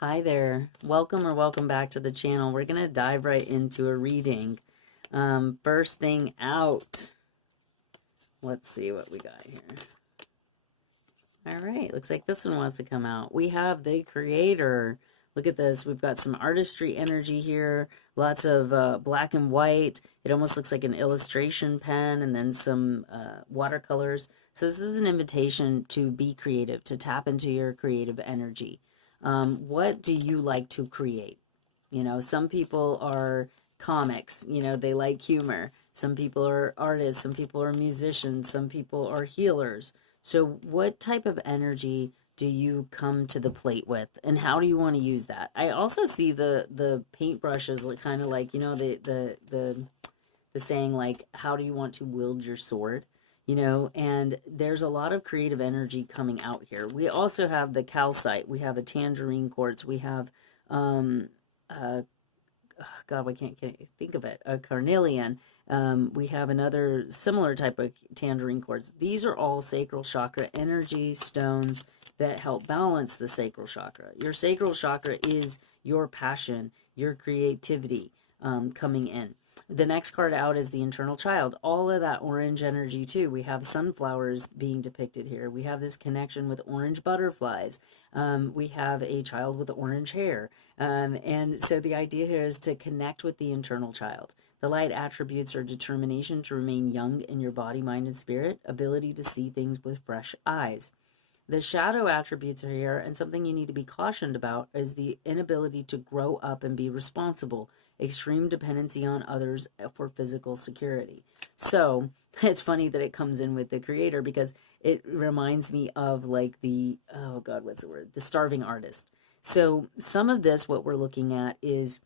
Hi there. Welcome or welcome back to the channel. We're going to dive right into a reading. First thing out. Let's see what we got here. All right. Looks like this one wants to come out. We have the creator. Look at this. We've got some artistry energy here. Lots of black and white. It almost looks like an illustration pen and then some watercolors. So this is an invitation to be creative, to tap into your creative energy. What do you like to create? You know, some people are comics, you know, they like humor. Some people are artists, some people are musicians, some people are healers. So what type of energy do you come to the plate with, and how do you want to use that? I also see the paintbrushes kind of like, you know, the saying like, how do you want to wield your sword? You know, and there's a lot of creative energy coming out here. We also have the calcite, we have a tangerine quartz, we have uh, God, I can't think of it, a carnelian. We have another similar type of tangerine quartz. These are all sacral chakra energy stones that help balance the sacral chakra. Your sacral chakra is your passion, your creativity coming in. The next card out is the internal child. All of that orange energy too. We have sunflowers being depicted here. We have this connection with orange butterflies. We have a child with orange hair. And so the idea here is to connect with the internal child. The light attributes are determination to remain young in your body, mind, and spirit, ability to see things with fresh eyes. The shadow attributes are here, and something you need to be cautioned about is the inability to grow up and be responsible, extreme dependency on others for physical security. So it's funny that it comes in with the creator because it reminds me of like the, oh God, what's the word? The starving artist. So some of this, what we're looking at is,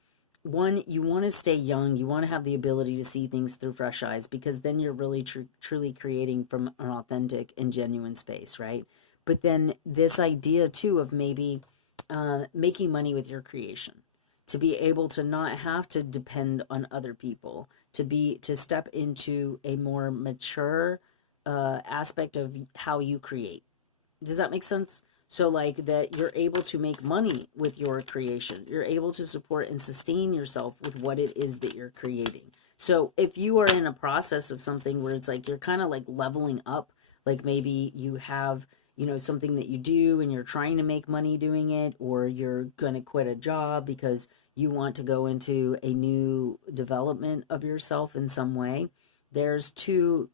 one, you want to stay young. You want to have the ability to see things through fresh eyes because then you're really truly creating from an authentic and genuine space, right? But then this idea too of maybe making money with your creation, to be able to not have to depend on other people, to step into a more mature aspect of how you create. Does that make sense? So like that you're able to make money with your creation. You're able to support and sustain yourself with what it is that you're creating. So if you are in a process of something where it's like you're kind of like leveling up, like maybe you have, you know, something that you do and you're trying to make money doing it, or you're going to quit a job because you want to go into a new development of yourself in some way. There's two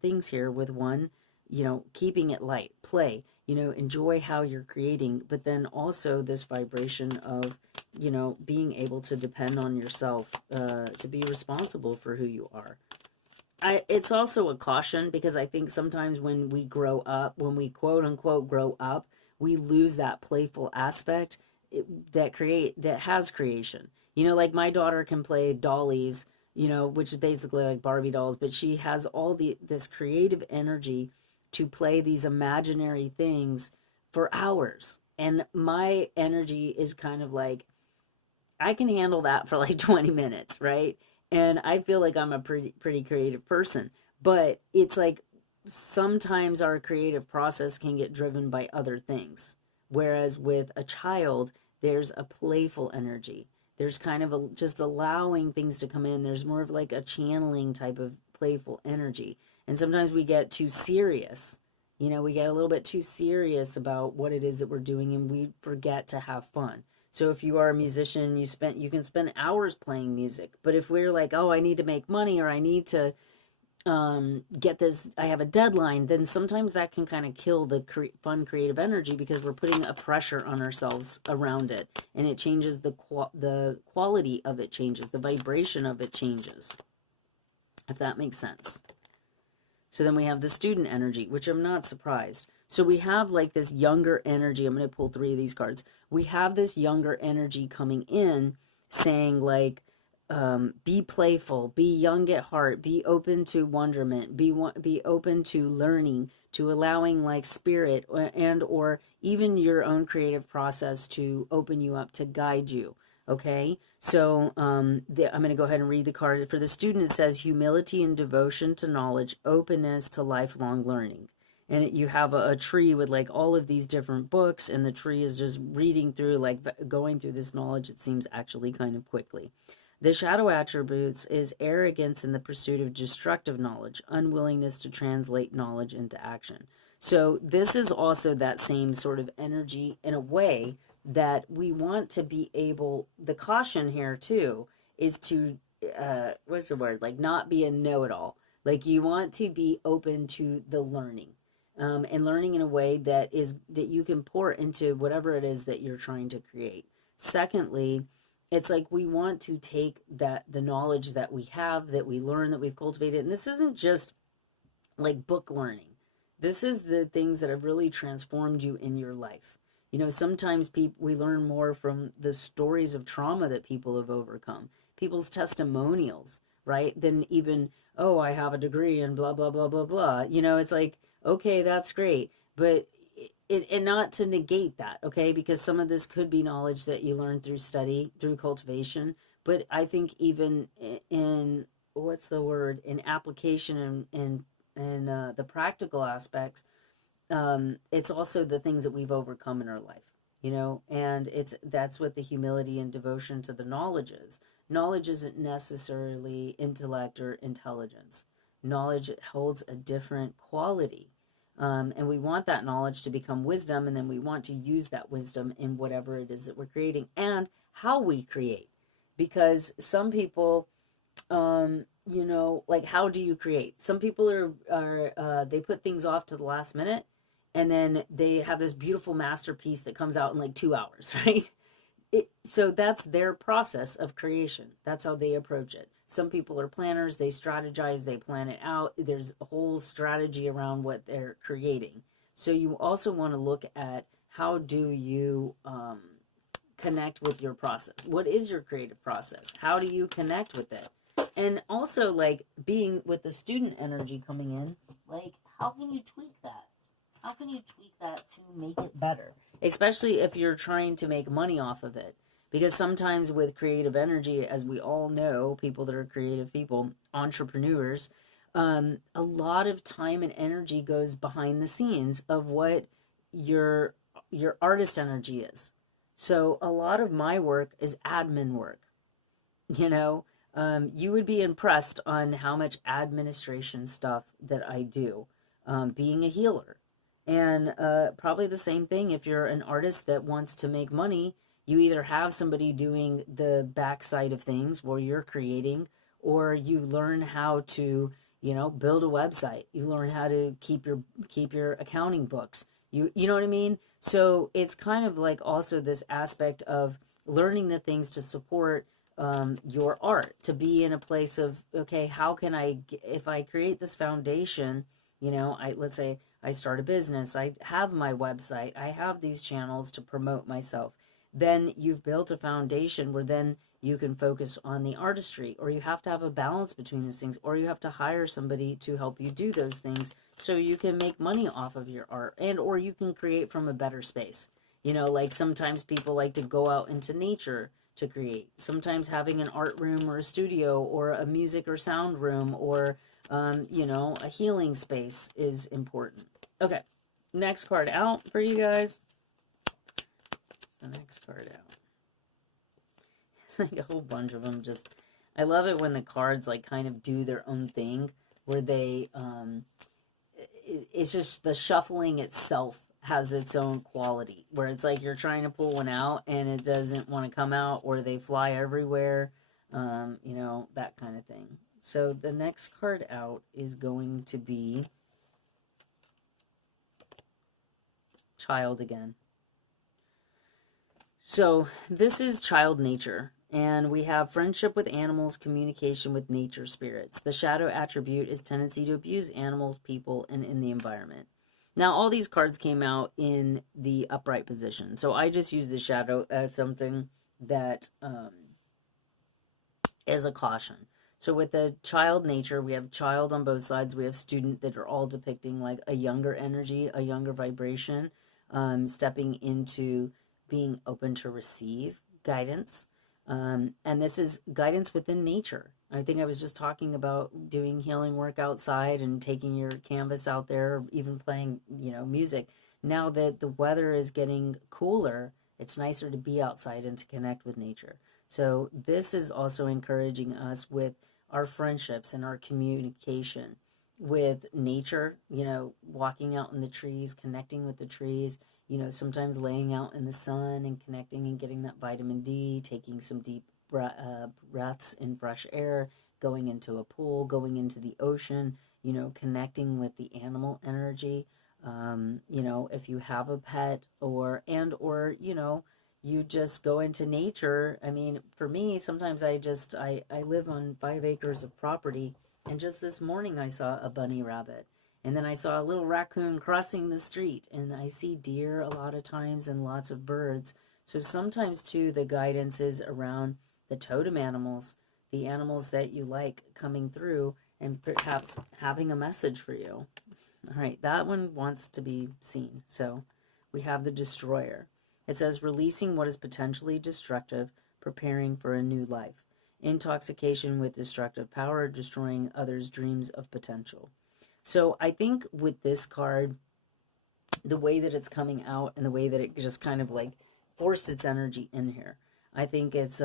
things here with one, you know, keeping it light, play, you know, enjoy how you're creating, but then also this vibration of, you know, being able to depend on yourself to be responsible for who you are. It's also a caution because I think sometimes when we grow up, when we quote unquote grow up, we lose that playful aspect that has creation. You know, like my daughter can play dollies, you know, which is basically like Barbie dolls, but she has all this creative energy to play these imaginary things for hours. And my energy is kind of like, I can handle that for like 20 minutes, right? And I feel like I'm a pretty creative person. But it's like sometimes our creative process can get driven by other things. Whereas with a child, there's a playful energy. There's kind of just allowing things to come in. There's more of like a channeling type of playful energy. And sometimes we get too serious. You know, we get a little bit too serious about what it is that we're doing and we forget to have fun. So if you are a musician, you can spend hours playing music. But if we're like, oh, I need to make money or I need to get this, I have a deadline, then sometimes that can kind of kill the fun creative energy because we're putting a pressure on ourselves around it, and it changes the quality of it changes, the vibration of it changes, if that makes sense. So then we have the student energy, which I'm not surprised. So we have like this younger energy. I'm going to pull 3 of these cards. We have this younger energy coming in saying like, be playful, be young at heart, be open to wonderment, be open to learning, to allowing like spirit and or even your own creative process to open you up, to guide you. Okay, so I'm going to go ahead and read the card. For the student, it says humility and devotion to knowledge, openness to lifelong learning. and you have a tree with like all of these different books, and the tree is just reading through, like going through this knowledge, it seems actually kind of quickly. The shadow attributes is arrogance in the pursuit of destructive knowledge, unwillingness to translate knowledge into action. So this is also that same sort of energy in a way that we want to be able, the caution here too is to what's the word, like not be a know-it-all. Like you want to be open to the learning, and learning in a way that is that you can pour into whatever it is that you're trying to create. Secondly, it's like we want to take that the knowledge that we have, that we learn, that we've cultivated, and this isn't just like book learning. This is the things that have really transformed you in your life. You know, sometimes we learn more from the stories of trauma that people have overcome, people's testimonials, right? Than even, oh, I have a degree and blah, blah, blah, blah, blah. You know, it's like, okay, that's great. But and not to negate that, okay? Because some of this could be knowledge that you learn through study, through cultivation. But I think even in what's the word, in application and the practical aspects, it's also the things that we've overcome in our life, you know, and that's what the humility and devotion to the knowledge is. Knowledge isn't necessarily intellect or intelligence. Knowledge holds a different quality. And we want that knowledge to become wisdom, and then we want to use that wisdom in whatever it is that we're creating and how we create. Because some people, you know, like how do you create? Some people are they put things off to the last minute, and then they have this beautiful masterpiece that comes out in like 2 hours, right? So that's their process of creation. That's how they approach it. Some people are planners, they strategize, they plan it out. There's a whole strategy around what they're creating. So you also want to look at how do you connect with your process? What is your creative process? How do you connect with it? And also, like, being with the student energy coming in, like, how can you tweak that? How can you tweak that to make it better? Especially if you're trying to make money off of it. Because sometimes with creative energy, as we all know, people that are creative people, entrepreneurs, a lot of time and energy goes behind the scenes of what your artist energy is. So a lot of my work is admin work. You know, you would be impressed on how much administration stuff that I do, being a healer. And probably the same thing if you're an artist that wants to make money. You either have somebody doing the backside of things where you're creating, or you learn how to, you know, build a website. You learn how to keep your accounting books. You know what I mean? So it's kind of like also this aspect of learning the things to support your art, to be in a place of, okay, how can if I create this foundation, you know, let's say I start a business, I have my website, I have these channels to promote myself. Then you've built a foundation where then you can focus on the artistry, or you have to have a balance between those things, or you have to hire somebody to help you do those things so you can make money off of your art, and or you can create from a better space. You know, like sometimes people like to go out into nature to create. Sometimes having an art room or a studio or a music or sound room or, you know, a healing space is important. Okay, next card out for you guys. The next card out. It's like a whole bunch of them. Just, I love it when the cards like kind of do their own thing, where they, it's just the shuffling itself has its own quality, where it's like you're trying to pull one out and it doesn't want to come out, or they fly everywhere, you know, that kind of thing. So the next card out is going to be Child again. So this is child nature, and we have friendship with animals, communication with nature spirits. The shadow attribute is tendency to abuse animals, people, and in the environment. Now, all these cards came out in the upright position, so I just use the shadow as something that is a caution. So with the child nature, we have child on both sides. We have student that are all depicting like a younger energy, a younger vibration, stepping into being open to receive guidance. And this is guidance within nature. I think I was just talking about doing healing work outside and taking your canvas out there, or even playing, music. Now that the weather is getting cooler, it's nicer to be outside and to connect with nature. So this is also encouraging us with our friendships and our communication with nature, walking out in the trees, connecting with the trees, sometimes laying out in the sun and connecting and getting that vitamin D, taking some deep breaths in fresh air, going into a pool, going into the ocean, connecting with the animal energy. If you have a pet or you just go into nature. I mean, for me, sometimes I live on 5 acres of property, and just this morning I saw a bunny rabbit. And then I saw a little raccoon crossing the street, and I see deer a lot of times and lots of birds. So sometimes too, the guidance is around the totem animals, the animals that you like coming through and perhaps having a message for you. All right, that one wants to be seen. So we have the destroyer. It says releasing what is potentially destructive, preparing for a new life. Intoxication with destructive power, destroying others' dreams of potential. So I think with this card, the way that it's coming out and the way that it just kind of like forced its energy in here, I think it's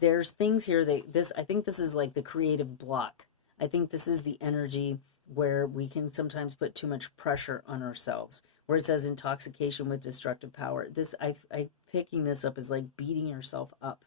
there's things here that I think this is like the creative block. I think this is the energy where we can sometimes put too much pressure on ourselves. Where it says intoxication with destructive power, I picking this up as like beating yourself up.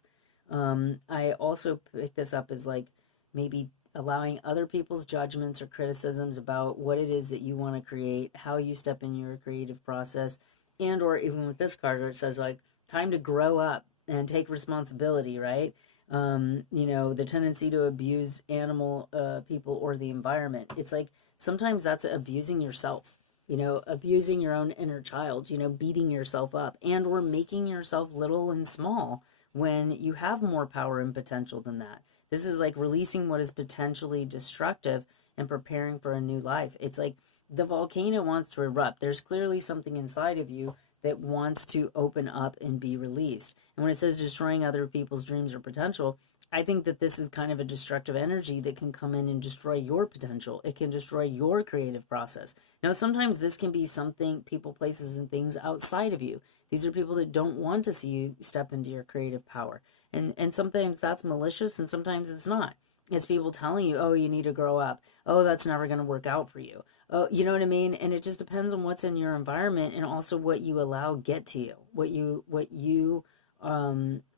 I also pick this up as like maybe allowing other people's judgments or criticisms about what it is that you want to create, how you step in your creative process, and or even with this card where it says like time to grow up and take responsibility, right? The tendency to abuse animal people or the environment. It's like sometimes that's abusing yourself, abusing your own inner child, beating yourself up and or making yourself little and small when you have more power and potential than that. This is like releasing what is potentially destructive and preparing for a new life. It's like the volcano wants to erupt. There's clearly something inside of you that wants to open up and be released. And when it says destroying other people's dreams or potential, I think that this is kind of a destructive energy that can come in and destroy your potential. It can destroy your creative process. Now, sometimes this can be something, people, places, and things outside of you. These are people that don't want to see you step into your creative power. And sometimes that's malicious and sometimes it's not. It's people telling you, oh, you need to grow up. Oh, that's never going to work out for you. Oh, you know what I mean? And it just depends on what's in your environment and also what you allow get to you. What you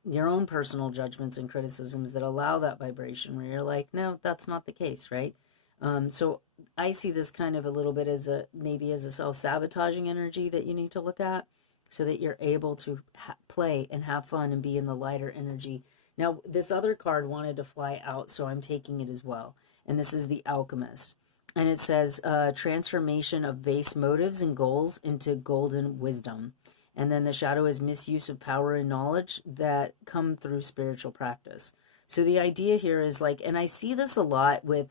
your own personal judgments and criticisms that allow that vibration where you're like, no, that's not the case, right? So I see this kind of a little bit as maybe as a self-sabotaging energy that you need to look at so that you're able to play and have fun and be in the lighter energy. Now, this other card wanted to fly out, so I'm taking it as well. And this is the Alchemist. And it says transformation of base motives and goals into golden wisdom. And then the shadow is misuse of power and knowledge that come through spiritual practice. So the idea here is like, and I see this a lot with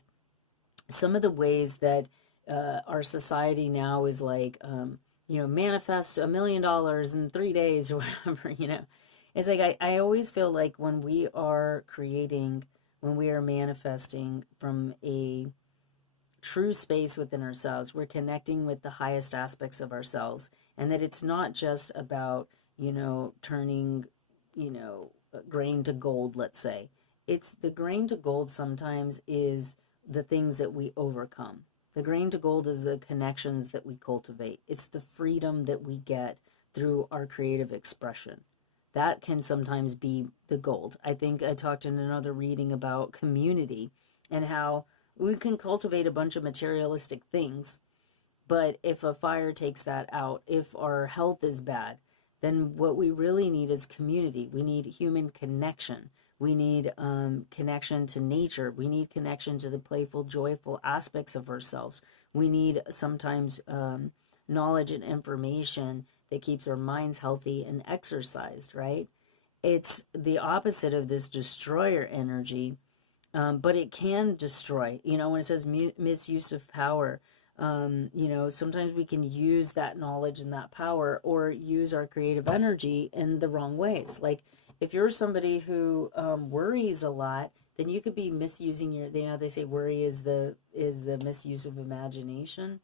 some of the ways that our society now is like, manifest $1 million in 3 days or whatever, It's like I always feel like when we are creating, when we are manifesting from a true space within ourselves, we're connecting with the highest aspects of ourselves, and that it's not just about, turning, grain to gold, let's say. It's the grain to gold sometimes is the things that we overcome. The grain to gold is the connections that we cultivate. It's the freedom that we get through our creative expression. That can sometimes be the gold. I think I talked in another reading about community and how we can cultivate a bunch of materialistic things, but if a fire takes that out, if our health is bad, then what we really need is community. We need human connection. We need connection to nature. We need connection to the playful, joyful aspects of ourselves. We need sometimes knowledge and information that keeps our minds healthy and exercised, right? It's the opposite of this destroyer energy, but it can destroy. When it says misuse of power, sometimes we can use that knowledge and that power or use our creative energy in the wrong ways. Like if you're somebody who worries a lot, then you could be misusing your, they say worry is the misuse of imagination.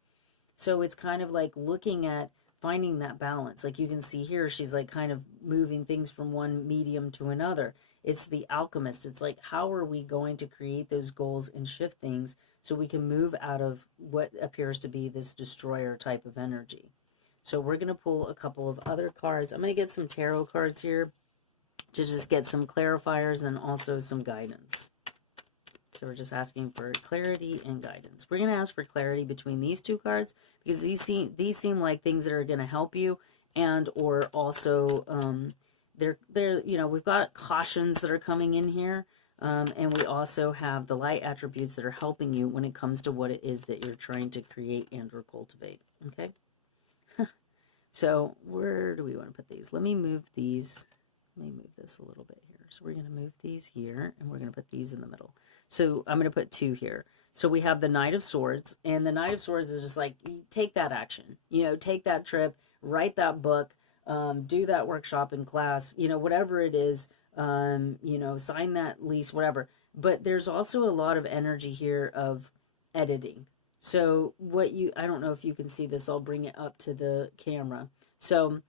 So it's kind of like looking at finding that balance. Like you can see here, she's like kind of moving things from one medium to another. It's the alchemist. It's like, how are we going to create those goals and shift things so we can move out of what appears to be this destroyer type of energy? So we're going to pull a couple of other cards. I'm going to get some tarot cards here to just get some clarifiers and also some guidance. So we're just asking for clarity and guidance. We're going to ask for clarity between these two cards because these seem like things that are going to help you, and or also they're we've got cautions that are coming in here, and we also have the light attributes that are helping you when it comes to what it is that you're trying to create and or cultivate. Okay. So where do we want to put these? Let me move these. Let me move this a little bit here. So we're going to move these here, and we're going to put these in the middle. So I'm going to put two here. So we have the Knight of Swords, and the Knight of Swords is just like, take that action, take that trip, write that book, do that workshop in class, whatever it is, sign that lease, whatever. But there's also a lot of energy here of editing. So I don't know if you can see this, I'll bring it up to the camera. So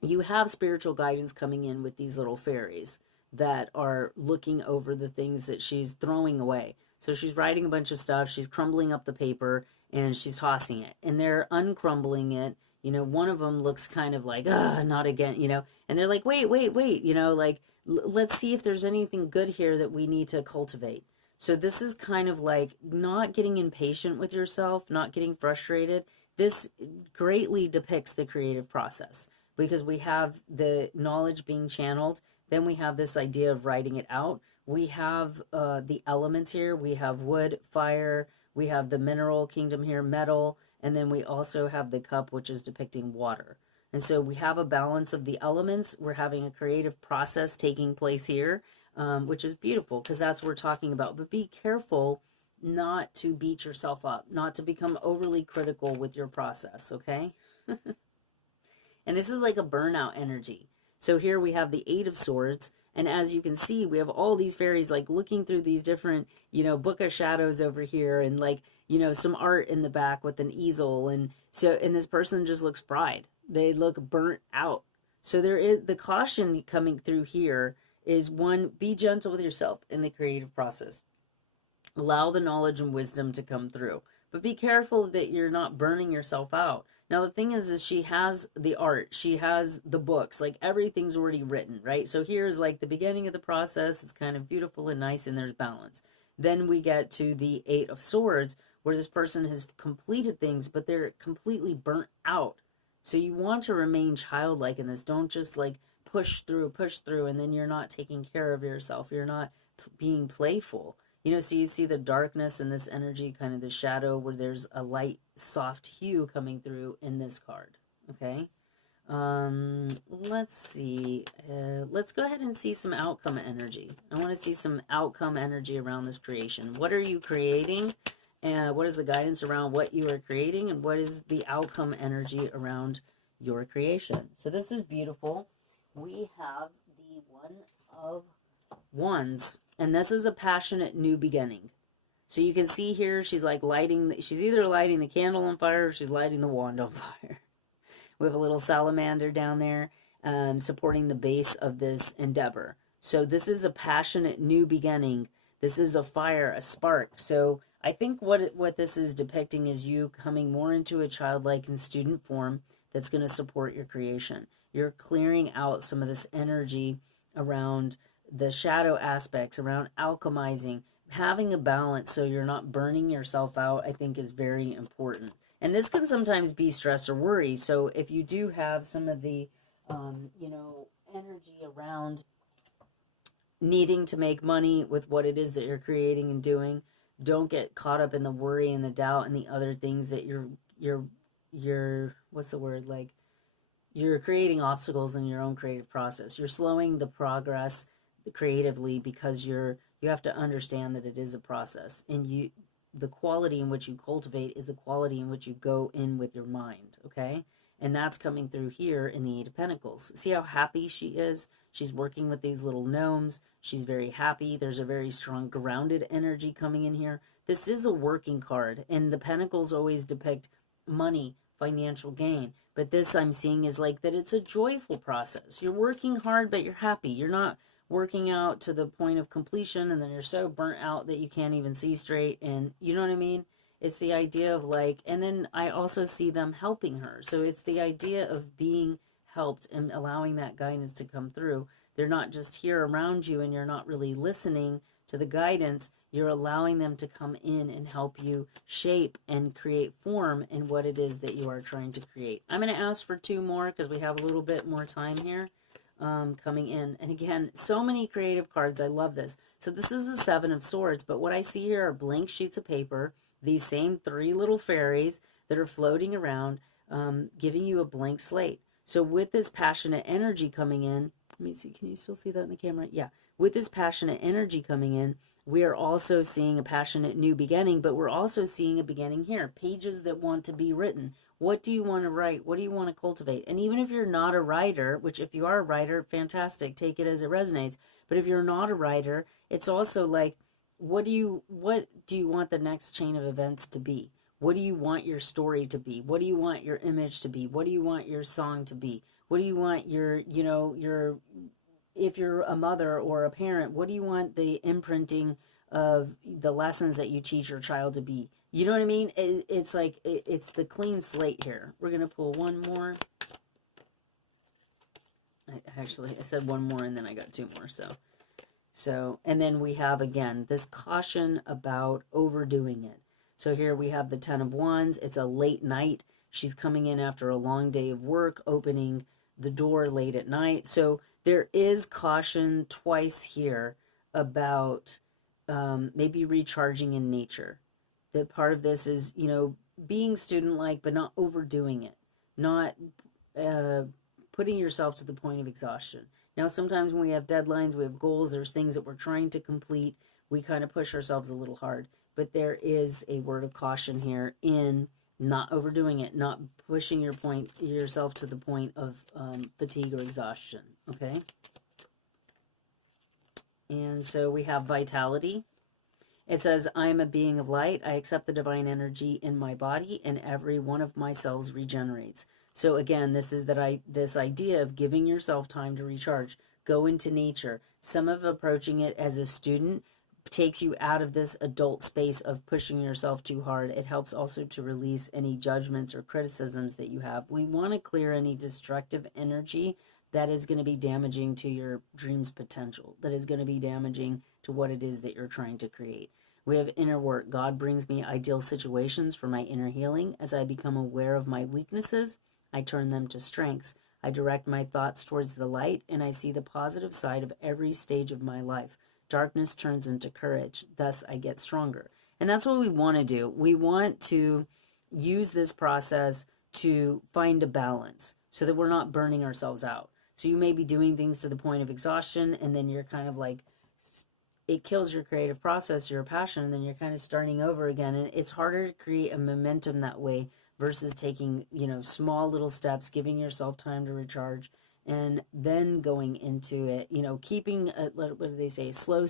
you have spiritual guidance coming in with these little fairies that are looking over the things that she's throwing away. So she's writing a bunch of stuff, she's crumbling up the paper, and she's tossing it. And they're uncrumbling it. One of them looks kind of like, not again, and they're like, wait, let's see if there's anything good here that we need to cultivate. So this is kind of like not getting impatient with yourself, not getting frustrated. This greatly depicts the creative process because we have the knowledge being channeled. Then we have this idea of writing it out. We have the elements here. We have wood, fire. We have the mineral kingdom here, metal. And then we also have the cup, which is depicting water. And so we have a balance of the elements. We're having a creative process taking place here, which is beautiful because that's what we're talking about. But be careful not to beat yourself up, not to become overly critical with your process, okay? And this is like a burnout energy. So here we have the Eight of Swords, and as you can see, we have all these fairies like looking through these different, Book of Shadows over here, and like, some art in the back with an easel, and this person just looks fried. They look burnt out. So there is the caution coming through here is one, be gentle with yourself in the creative process. Allow the knowledge and wisdom to come through, but be careful that you're not burning yourself out. Now, the thing is she has the art, she has the books, like everything's already written, right? So here's like the beginning of the process. It's kind of beautiful and nice, and there's balance. Then we get to the Eight of Swords, where this person has completed things, but they're completely burnt out. So you want to remain childlike in this. Don't just like push through, and then you're not taking care of yourself. You're not being playful. So you see the darkness and this energy, kind of the shadow, where there's a light, soft hue coming through in this card, okay? Let's see. Let's go ahead and see some outcome energy. I want to see some outcome energy around this creation. What are you creating? And what is the guidance around what you are creating? And what is the outcome energy around your creation? So this is beautiful. We have the One of Wands. And this is a passionate new beginning. So you can see here, she's like she's either lighting the candle on fire or she's lighting the wand on fire. We have a little salamander down there supporting the base of this endeavor. So this is a passionate new beginning. This is a fire, a spark. So I think what this is depicting is you coming more into a childlike and student form that's going to support your creation. You're clearing out some of this energy around the shadow aspects, around alchemizing, having a balance so you're not burning yourself out, I think is very important. And this can sometimes be stress or worry. So if you do have some of the, energy around needing to make money with what it is that you're creating and doing, don't get caught up in the worry and the doubt and the other things that you're what's the word, like you're creating obstacles in your own creative process. You're slowing the progress creatively because you have to understand that it is a process, and the quality in which you cultivate is the quality in which you go in with your mind, okay? And that's coming through here in the Eight of Pentacles. See how happy she is? She's working with these little gnomes. She's very happy. There's a very strong grounded energy coming in here. This is a working card, and the pentacles always depict money, financial gain. But this I'm seeing is like that it's a joyful process. You're working hard, but you're happy. You're not working out to the point of completion, and then you're so burnt out that you can't even see straight. And you know what I mean? It's the idea of like, and then I also see them helping her. So it's the idea of being helped and allowing that guidance to come through. They're not just here around you and you're not really listening to the guidance. You're allowing them to come in and help you shape and create form in what it is that you are trying to create. I'm going to ask for 2 more because we have a little bit more time here coming in. And again, so many creative cards. I love this. So this is the 7 of Swords, but what I see here are blank sheets of paper, these same 3 little fairies that are floating around, giving you a blank slate. So with this passionate energy coming in, let me see, can you still see that in the camera? Yeah. With this passionate energy coming in, we are also seeing a passionate new beginning, but we're also seeing a beginning here. Pages that want to be written. What do you want to write? What do you want to cultivate? And even if you're not a writer, which if you are a writer, fantastic, take it as it resonates. But if you're not a writer, it's also like, what do you want the next chain of events to be? What do you want your story to be? What do you want your image to be? What do you want your song to be? What do you want your, if you're a mother or a parent, what do you want the imprinting of the lessons that you teach your child to be? You know what I mean? It's like, it's the clean slate here. We're going to pull 1 more. I said 1 more and then I got 2 more. So, and then we have, again, this caution about overdoing it. So here we have the 10 of Wands. It's a late night. She's coming in after a long day of work, opening the door late at night. So there is caution twice here about maybe recharging in nature. That part of this is, being student-like, but not overdoing it. Not putting yourself to the point of exhaustion. Now, sometimes when we have deadlines, we have goals, there's things that we're trying to complete, we kind of push ourselves a little hard. But there is a word of caution here in not overdoing it, not pushing yourself to the point of fatigue or exhaustion, okay? And so we have vitality. It says, I am a being of light. I accept the divine energy in my body, and every one of my cells regenerates. So again, this is this idea of giving yourself time to recharge. Go into nature. Some of approaching it as a student takes you out of this adult space of pushing yourself too hard. It helps also to release any judgments or criticisms that you have. We want to clear any destructive energy that is going to be damaging to your dream's potential, that is going to be damaging to what it is that you're trying to create. We have inner work. God brings me ideal situations for my inner healing. As I become aware of my weaknesses, I turn them to strengths. I direct my thoughts towards the light, and I see the positive side of every stage of my life. Darkness turns into courage. Thus, I get stronger. And that's what we want to do. We want to use this process to find a balance so that we're not burning ourselves out. So you may be doing things to the point of exhaustion, and then you're kind of like, it kills your creative process, your passion, and then you're kind of starting over again. And it's harder to create a momentum that way versus taking, small little steps, giving yourself time to recharge, and then going into it, keeping, what do they say? Slow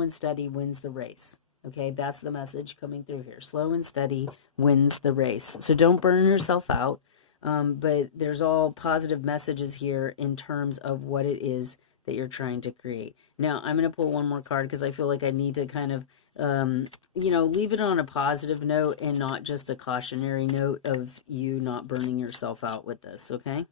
and steady wins the race. Okay, that's the message coming through here. Slow and steady wins the race. So don't burn yourself out. But there's all positive messages here in terms of what it is that you're trying to create. Now, I'm going to pull 1 more card because I feel like I need to kind of, leave it on a positive note and not just a cautionary note of you not burning yourself out with this, okay?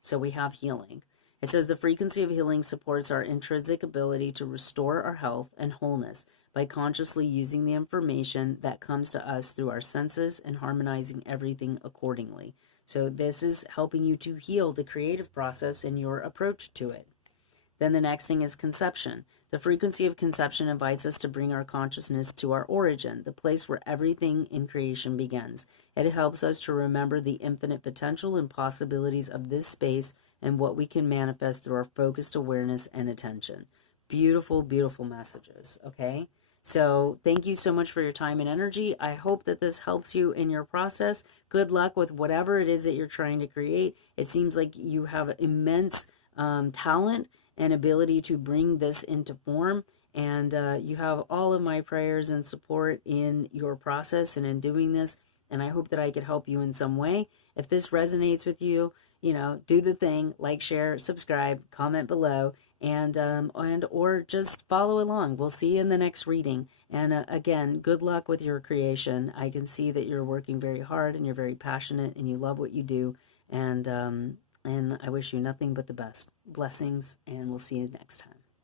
So we have healing. It says the frequency of healing supports our intrinsic ability to restore our health and wholeness by consciously using the information that comes to us through our senses and harmonizing everything accordingly. So this is helping you to heal the creative process and your approach to it. Then the next thing is conception. The frequency of conception invites us to bring our consciousness to our origin, the place where everything in creation begins. It helps us to remember the infinite potential and possibilities of this space and what we can manifest through our focused awareness and attention. Beautiful, beautiful messages, okay? So thank you so much for your time and energy. I hope that this helps you in your process. Good luck with whatever it is that you're trying to create. It seems like you have immense talent and ability to bring this into form. And you have all of my prayers and support in your process and in doing this. And I hope that I could help you in some way. If this resonates with you, you know, do the thing, like, share, subscribe, comment below, and or just follow along. We'll see you in the next reading. And again, good luck with your creation. I can see that you're working very hard and you're very passionate and you love what you do. And I wish you nothing but the best. Blessings, and we'll see you next time.